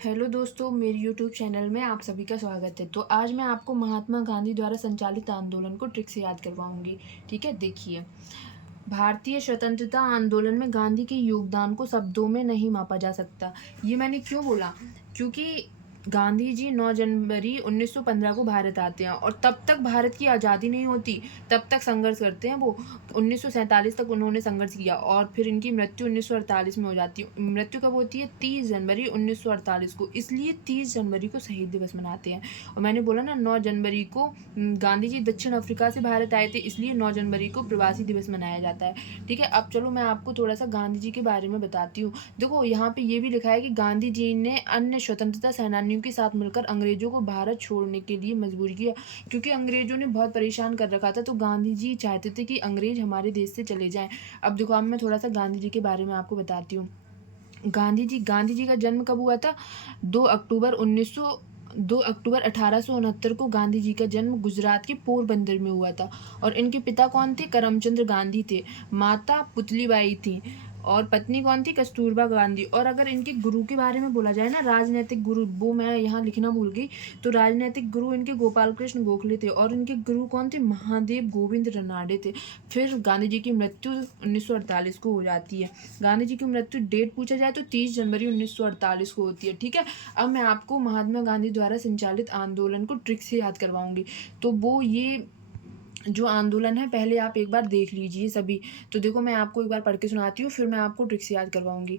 Hello दोस्तों, मेरे YouTube channel में आप सभी का स्वागत है। तो आज मैं आपको महात्मा गांधी द्वारा संचालित आंदोलन को ट्रिक से याद करवाऊंगी। ठीक है, देखिए। भारतीय स्वतंत्रता आंदोलन में गांधी के योगदान को शब्दों में नहीं मापा जा सकता। ये मैंने क्यों बोला? क्योंकि गांधी जी 9 जनवरी 1915 को भारत आते हैं और तब तक भारत की आज़ादी नहीं होती, तब तक संघर्ष करते हैं वो। 1947 तक उन्होंने संघर्ष किया और फिर इनकी मृत्यु 1948 में हो जाती है। मृत्यु कब होती है? 30 जनवरी 1948 को। इसलिए 30 जनवरी को शहीद दिवस मनाते हैं। और मैंने बोला ना, 9 जनवरी को गांधी जी दक्षिण अफ्रीका से भारत आए थे, इसलिए 9 जनवरी को प्रवासी दिवस मनाया जाता है। ठीक है, अब चलो मैं आपको थोड़ा सा गांधी जी के बारे में बताती हूँ। देखो, यहाँ पे ये भी लिखा है कि गांधी जी ने अन्य स्वतंत्रता सेनानियों के साथ मिलकर अंग्रेजों को भारत छोड़ने के लिए मजबूर किया, क्योंकि अंग्रेजों ने बहुत परेशान कर रखा था। तो गांधी जी चाहते थे कि अंग्रेज हमारे देश से चले जाएं। अब देखो, अब मैं थोड़ा सा गांधी जी के बारे में आपको बताती हूँ। गांधी जी का जन्म कब हुआ था? 2 अक्टूबर 1869 को गांधी जी का जन्म गुजरात के पोरबंदर में हुआ था। और इनके पिता कौन थे? करमचंद गांधी थे। माता पुतलीबाई थी और पत्नी कौन थी? कस्तूरबा गांधी। और अगर इनके गुरु के बारे में बोला जाए ना, राजनीतिक गुरु, वो मैं यहाँ लिखना भूल गई। तो राजनीतिक गुरु इनके गोपाल कृष्ण गोखले थे और इनके गुरु कौन थे? महादेव गोविंद रनाडे थे। फिर गांधी जी की मृत्यु 1948 को हो जाती है। गांधी जी की मृत्यु डेट पूछा जाए तो 30 जनवरी 1948 को होती है। ठीक है, अब मैं आपको महात्मा गांधी द्वारा संचालित आंदोलन को ट्रिक से याद करवाऊंगी। तो वो ये जो आंदोलन है, पहले आप एक बार देख लीजिए सभी। तो देखो, मैं आपको एक बार पढ़ के सुनाती हूँ, फिर मैं आपको ट्रिक से याद करवाऊंगी।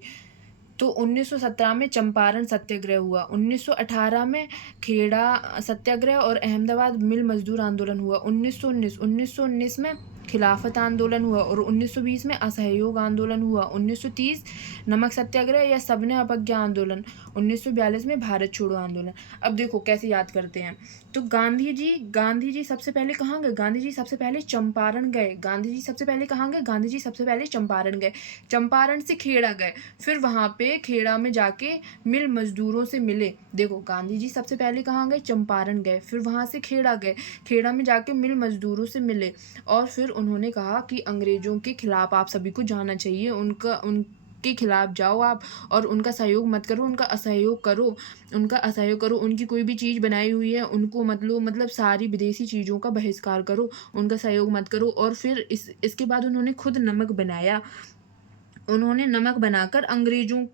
तो 1917 में चंपारण सत्याग्रह हुआ, 1918 में खेड़ा सत्याग्रह और अहमदाबाद मिल मजदूर आंदोलन हुआ, 1919 में खिलाफत आंदोलन हुआ और 1920 में असहयोग आंदोलन हुआ, 1930 नमक सत्याग्रह या सबने अपज्ञा आंदोलन, 1942 में भारत छोड़ो आंदोलन। अब देखो कैसे याद करते हैं। तो गांधी जी सबसे पहले कहाँ गए? गांधी जी सबसे पहले चंपारण गए। गांधी जी सबसे पहले कहाँ गए? गांधी जी सबसे पहले चंपारण गए। चंपारण से खेड़ा गए, फिर वहां पे खेड़ा में जाके मिल मजदूरों से मिले। देखो, गांधी जी सबसे पहले कहाँ गए? चंपारण गए, फिर वहां से खेड़ा गए, खेड़ा में जाके मिल मजदूरों से मिले और फिर उन्होंने कहा कि अंग्रेजों के खिलाफ आप सभी को जाना चाहिए, उनके खिलाफ जाओ आप, और उनका सहयोग मत करो, उनका असहयोग करो, उनकी कोई भी चीज़ बनाई हुई है उनको मतलब सारी विदेशी चीज़ों का बहिष्कार करो, उनका सहयोग मत करो। और फिर इसके बाद उन्होंने खुद नमक बनाया। उन्होंने नमक बनाकर अंग्रेजों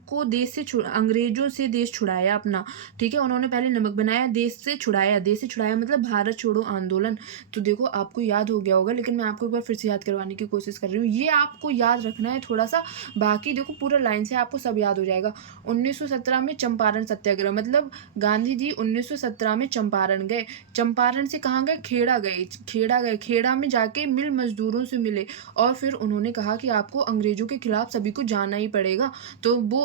से देश छुड़ाया अपना। ठीक है, उन्होंने पहले नमक बनाया, देश से छुड़ाया मतलब भारत छोड़ो आंदोलन। तो देखो, आपको याद हो गया होगा, लेकिन मैं आपको एक बार फिर से याद करवाने की कोशिश कर रही हूँ। ये आपको याद रखना है थोड़ा सा, बाकी देखो पूरा लाइन से आपको सब याद हो जाएगा। 1917 में चंपारण सत्याग्रह, मतलब गांधी जी 1917 में चंपारण गए। चंपारण से कहाँ गए? खेड़ा में जाके मिल मजदूरों से मिले और फिर उन्होंने कहा कि आपको अंग्रेजों के खिलाफ सभी को जाना ही पड़ेगा। तो वो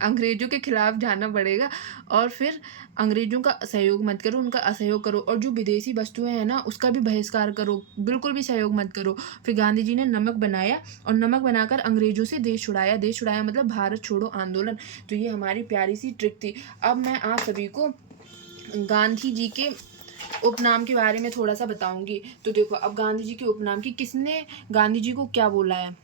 अंग्रेजों के खिलाफ जाना पड़ेगा और फिर अंग्रेजों का सहयोग मत करो, उनका असहयोग करो, और जो विदेशी वस्तुएं हैं ना, उसका भी बहिष्कार करो, बिल्कुल भी सहयोग मत करो। फिर गांधी जी ने नमक बनाया और नमक बनाकर अंग्रेजों से देश छुड़ाया मतलब भारत छोड़ो आंदोलन। तो ये हमारी प्यारी सी ट्रिक थी। अब मैं आप सभी को गांधी जी के उपनाम के बारे में थोड़ा सा बताऊंगी। तो देखो, अब गांधी जी के उपनाम की किसने गांधी जी को क्या बोला है,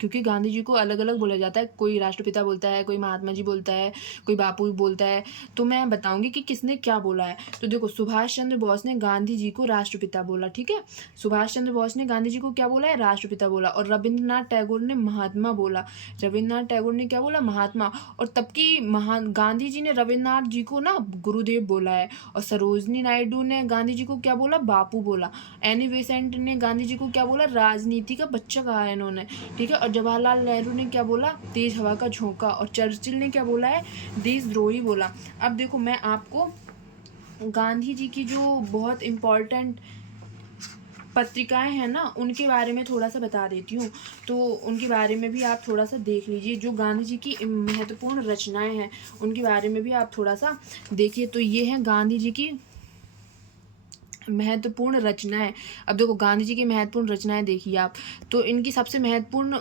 क्योंकि गांधी जी को अलग अलग बोला जाता है। कोई राष्ट्रपिता बोलता है, कोई महात्मा जी बोलता है, कोई बापू बोलता है। तो मैं बताऊंगी कि किसने क्या बोला है। तो देखो, सुभाष चंद्र बोस ने गांधी जी को राष्ट्रपिता बोला। ठीक है, सुभाष चंद्र बोस ने गांधी जी को क्या बोला है? राष्ट्रपिता बोला। और रविंद्रनाथ टैगोर ने महात्मा बोला। रविंद्रनाथ टैगोर ने क्या बोला? महात्मा। और तब की गांधी जी ने रविंद्रनाथ जी को ना गुरुदेव बोला है। और सरोजनी नायडू ने गांधी जी को क्या बोला? बापू बोला। एनी बेसेंट ने गांधी जी को क्या बोला? राजनीति का बच्चा कहा है इन्होंने। ठीक है, और जवाहरलाल नेहरू ने क्या बोला? तेज हवा का झोंका। और चर्चिल ने क्या बोला है? देशद्रोही बोला। अब देखो, मैं आपको गांधी जी की जो बहुत इम्पोर्टेंट पत्रिकाएं हैं ना, उनके बारे में थोड़ा सा बता देती हूँ। तो उनके बारे में भी आप थोड़ा सा देख लीजिए। जो गांधी जी की महत्वपूर्ण रचनाएं हैं, उनके बारे में भी आप थोड़ा सा देखिए। तो ये है गांधी जी की महत्वपूर्ण रचनाएं। अब देखो, गांधी जी की महत्वपूर्ण रचनाएं देखिए आप। तो इनकी सबसे महत्वपूर्ण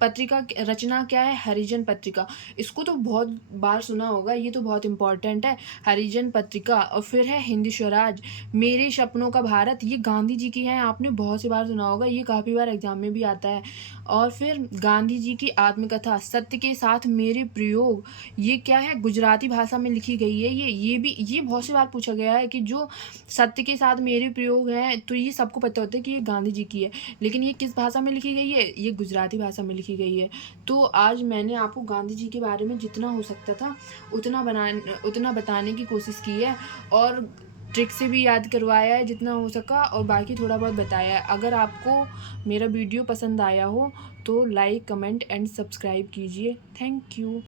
पत्रिका रचना क्या है? हरिजन पत्रिका। इसको तो बहुत बार सुना होगा, ये तो बहुत इम्पोर्टेंट है। हरिजन पत्रिका और फिर है हिंद स्वराज, मेरे सपनों का भारत, ये गांधी जी की है, आपने बहुत सी बार सुना होगा, ये काफ़ी बार एग्जाम में भी आता है। और फिर गांधी जी की आत्मकथा, सत्य के साथ मेरे प्रयोग, ये क्या है? गुजराती भाषा में लिखी गई है। ये बहुत सी बार पूछा गया है कि जो सत्य के साथ मेरे प्रयोग हैं, तो ये सबको पता होता है कि ये गांधी जी की है, लेकिन ये किस भाषा में लिखी गई है? ये गुजराती भाषा में लिखी गई है। तो आज मैंने आपको गांधी जी के बारे में जितना हो सकता था उतना बताने की कोशिश की है, और ट्रिक से भी याद करवाया है जितना हो सका, और बाकी थोड़ा बहुत बताया है। अगर आपको मेरा वीडियो पसंद आया हो तो लाइक, कमेंट एंड सब्सक्राइब कीजिए। Thank you.